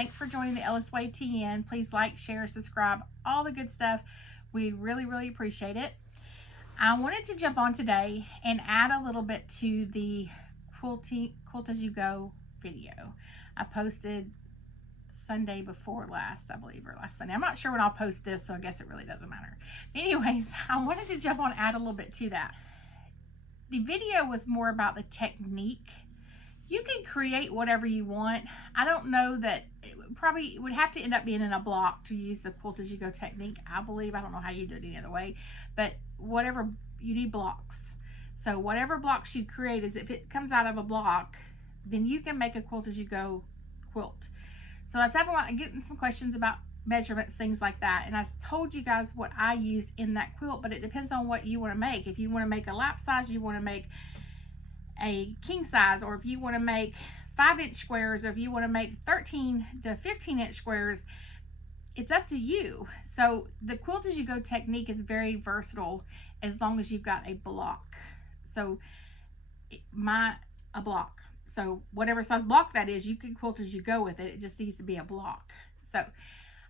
Thanks for joining the Ellis Way TN. Please like, share, subscribe, all the good stuff. We really appreciate it. I wanted to jump on today and add a little bit to the Quilt As You Go video. I posted Sunday before last, I believe, or last Sunday. I'm not sure when I'll post this, so I guess it really doesn't matter. Anyways, I wanted to jump on and add a little bit to that. The video was more about the technique. You can create whatever you want. I don't know that it would have to end up being in a block to use the Quilt As You Go technique, I believe. I don't know how you do it any other way, but whatever, you need blocks. So whatever blocks you create, is if it comes out of a block, then you can make a Quilt As You Go quilt. So I was getting some questions about measurements, things like that, and I told you guys what I used in that quilt, but it depends on what you want to make. If you want to make a lap size, you want to make a king size, or if you want to make 5-inch squares, or if you want to make 13 to 15-inch squares, it's up to you. So the Quilt As You Go technique is very versatile as long as you've got a block. So a block. So whatever size block that is, you can quilt as you go with it. It just needs to be a block. So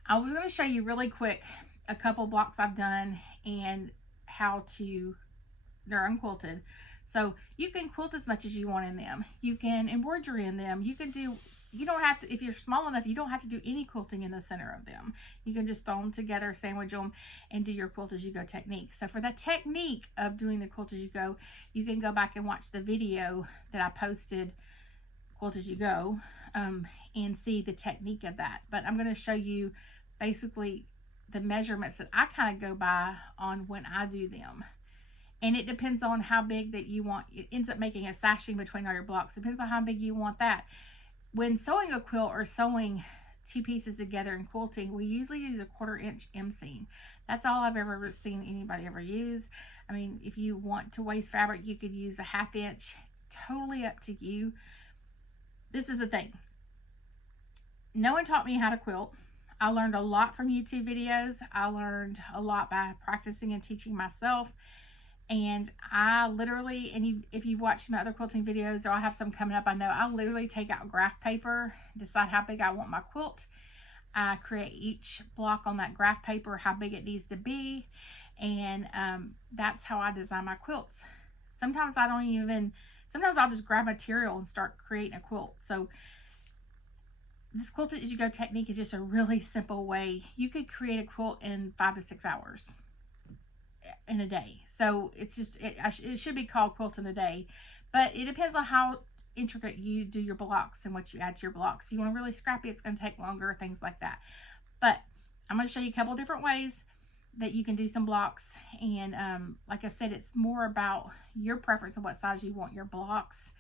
I was going to show you really quick a couple blocks I've done and how they're unquilted. So you can quilt as much as you want in them. You can embroidery in them. You don't have to, if you're small enough, you don't have to do any quilting in the center of them. You can just throw them together, sandwich them, and do your Quilt As You Go technique. So for the technique of doing the Quilt As You Go, you can go back and watch the video that I posted, Quilt As You Go, and see the technique of that. But I'm going to show you basically the measurements that I kind of go by on when I do them. And it depends on how big that you want. It ends up making a sashing between all your blocks. Depends on how big you want that. When sewing a quilt or sewing two pieces together in quilting, we usually use a 1/4 inch inseam. That's all I've ever seen anybody ever use. I mean, if you want to waste fabric, you could use a 1/2 inch. Totally up to you. This is the thing. No one taught me how to quilt. I learned a lot from YouTube videos. I learned a lot by practicing and teaching myself. And I literally, if you've watched my other quilting videos, or I have some coming up, I know I literally take out graph paper, decide how big I want my quilt. I create each block on that graph paper, how big it needs to be. And that's how I design my quilts. Sometimes I'll just grab material and start creating a quilt. So this Quilt As You Go technique is just a really simple way. You could create a quilt in 5 to 6 hours in a day. So it's just, it should be called Quilt in a Day, but it depends on how intricate you do your blocks and what you add to your blocks. If you want to really scrappy, it's going to take longer, things like that. But I'm going to show you a couple different ways that you can do some blocks. And like I said, it's more about your preference of what size you want your blocks,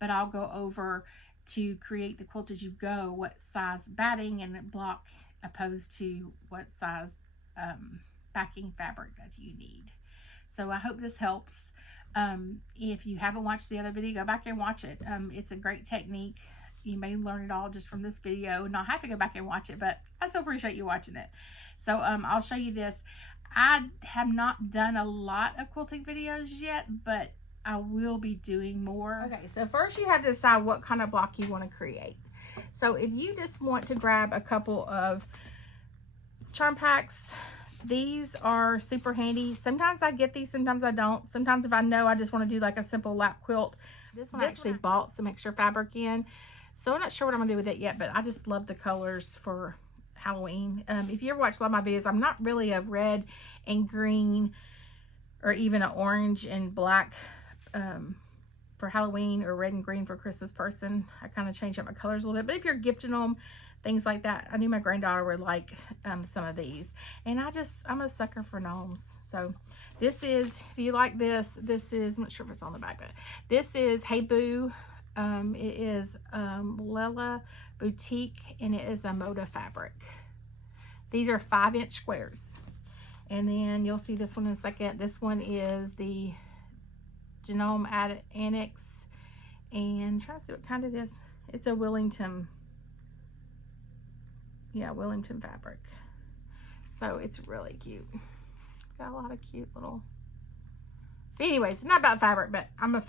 but I'll go over to create the Quilt As You Go, what size batting and block opposed to what size backing fabric that you need. So I hope this helps. If you haven't watched the other video, go back and watch it. It's a great technique. You may learn it all just from this video and not have to go back and watch it, but I still appreciate you watching it. So I'll show you this. I have not done a lot of quilting videos yet, but I will be doing more. Okay, so first you have to decide what kind of block you want to create. So if you just want to grab a couple of charm packs, these are super handy. Sometimes I get these, sometimes I don't. Sometimes if I know I just want to do like a simple lap quilt. This one I actually bought some extra fabric in. So I'm not sure what I'm going to do with it yet, but I just love the colors for Halloween. If you ever watch a lot of my videos, I'm not really a red and green or even an orange and black for Halloween, or red and green for Christmas person. I kind of change up my colors a little bit. But if you're gifting them, things like that, I knew my granddaughter would like some of these. And I'm a sucker for gnomes. So this is, if you like this is, I'm not sure if it's on the back, but this is Hey Boo. It is Lella Boutique, and it is a Moda fabric. These are 5-inch squares. And then you'll see this one in a second. This one is the Genome Annex, and try to see what kind it is. It's a Wellington fabric. So it's really cute. Got a lot of cute little, but anyways, it's not about fabric, but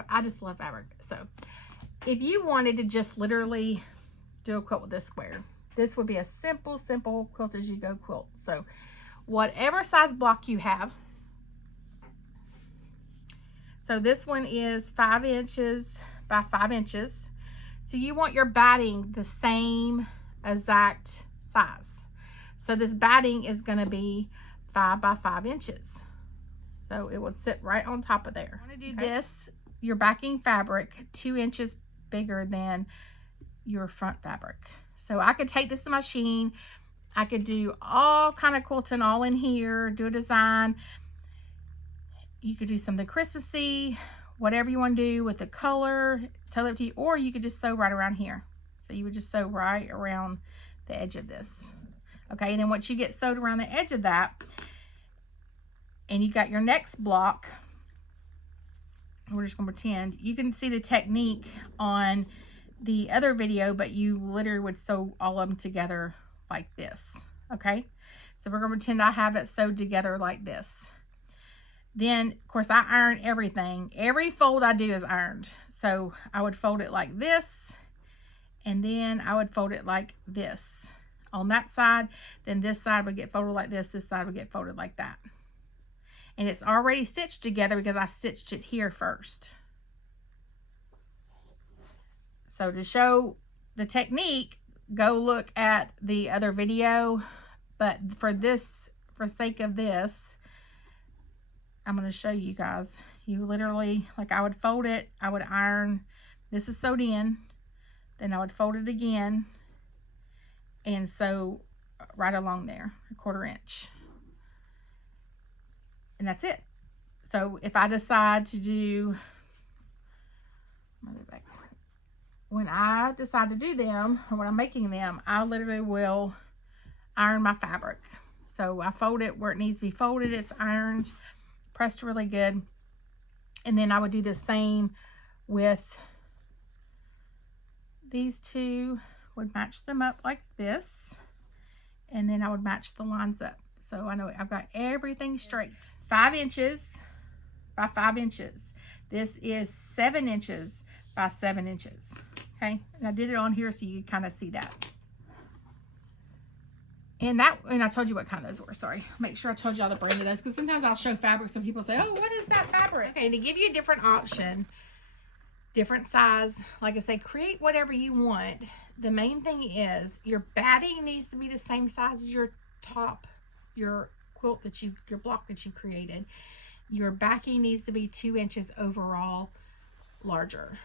I just love fabric. So if you wanted to just literally do a quilt with this square, This would be a simple quilt as you go quilt. So whatever size block you have. So this one is 5 inches by 5 inches. So you want your batting the same exact size. So this batting is going to be 5 by 5 inches. So it would sit right on top of there. You want to do this, your backing fabric 2 inches bigger than your front fabric. So I could take this to my machine. I could do all kind of quilting all in here, do a design. You could do something Christmassy, whatever you want to do with the color, totally up to you. Or you could just sew right around here. So you would just sew right around the edge of this. Okay, and then once you get sewed around the edge of that, and you got your next block, we're just going to pretend. You can see the technique on the other video, but you literally would sew all of them together like this. Okay, so we're going to pretend I have it sewed together like this. Then, of course, I iron everything. Every fold I do is ironed. So I would fold it like this, and then I would fold it like this on that side. Then this side would get folded like this. This side would get folded like that. And it's already stitched together because I stitched it here first. So to show the technique, go look at the other video. But for sake of this, I'm going to show you guys. You literally, like I would fold it, I would iron, this is sewed in, then I would fold it again and sew right along there, 1/4 inch. And that's it. So if I decide to do, when I decide to do them, or when I'm making them, I literally will iron my fabric. So I fold it where it needs to be folded, it's ironed, pressed really good. And then I would do the same with these two, would match them up like this, and then I would match the lines up. So I know I've got everything straight. 5 inches by 5 inches. This is 7 inches by 7 inches. Okay, and I did it on here so you can kind of see that. And I told you what kind those were. Sorry, make sure I told y'all the brand of those, because sometimes I'll show fabrics and people say, oh, what is that fabric? Okay, to give you a different option, different size, like I say, create whatever you want. The main thing is your batting needs to be the same size as your top, your quilt that your block that you created. Your backing needs to be 2 inches overall larger.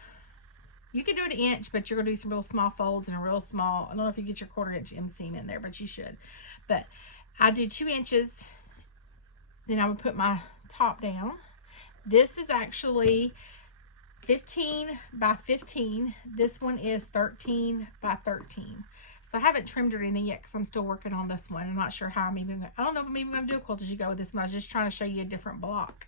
You can do an inch, but you're going to do some real small folds and a real small, I don't know if you get your 1/4 inch inseam in there, but you should. But I do 2 inches, then I would put my top down. This is actually 15 by 15. This one is 13 by 13. So I haven't trimmed or anything yet because I'm still working on this one. I'm not sure how I'm even going to, I don't know if I'm even going to do a quilt as you go with this one. I was just trying to show you a different block.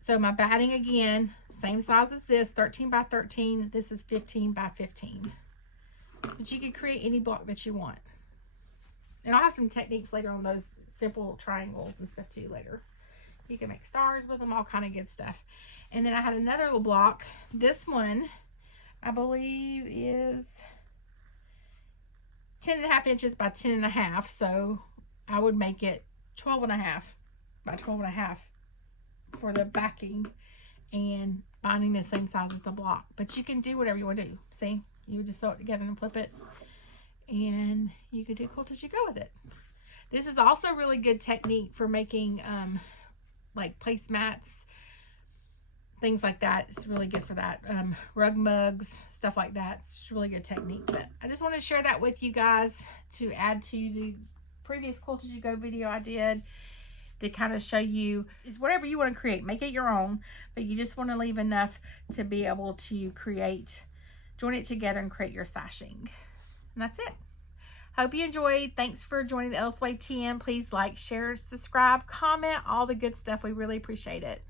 So my batting again, same size as this, 13 by 13. This is 15 by 15. But you can create any block that you want. And I'll have some techniques later on those simple triangles and stuff too later. You can make stars with them, all kind of good stuff. And then I had another little block. This one, I believe, is 10.5 inches by 10.5. So I would make it 12.5 by 12.5 for the backing and binding the same size as the block. But you can do whatever you want to do. See, you would just sew it together and flip it, and you could do quilt as you go with it. This is also really good technique for making like placemats, things like that. It's really good for that. Rug mugs, stuff like that. It's really good technique. But I just wanted to share that with you guys to add to the previous quilt as you go video I did, to kind of show you is whatever you want to create, make it your own, but you just want to leave enough to be able to create, join it together and create your sashing. And that's it. Hope you enjoyed. Thanks for joining the Elseway TM. Please like, share, subscribe, comment, all the good stuff. We really appreciate it.